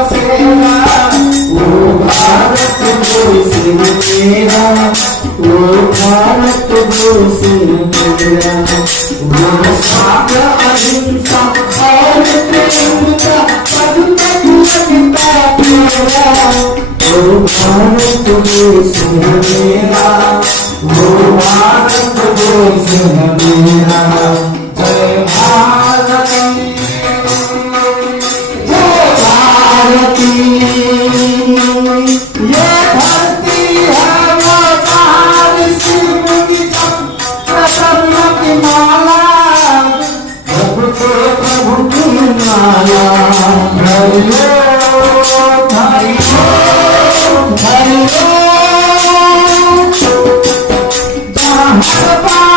बसेगा। ओ भारत देश मेरा, ओ भारत देश मेरा, वो सागर अहिंसा और प्रेम का पद तक लगता तेरा। ओ भारत देश मेरा, वो भारत देश मेरा। जय भारत, जय भारती, ये धरती है वो तार सिर्फ की प्रसन्न की माला, प्रभु के प्रभु की माला। हरिओ हरिओ हरिओ, जहाँ हर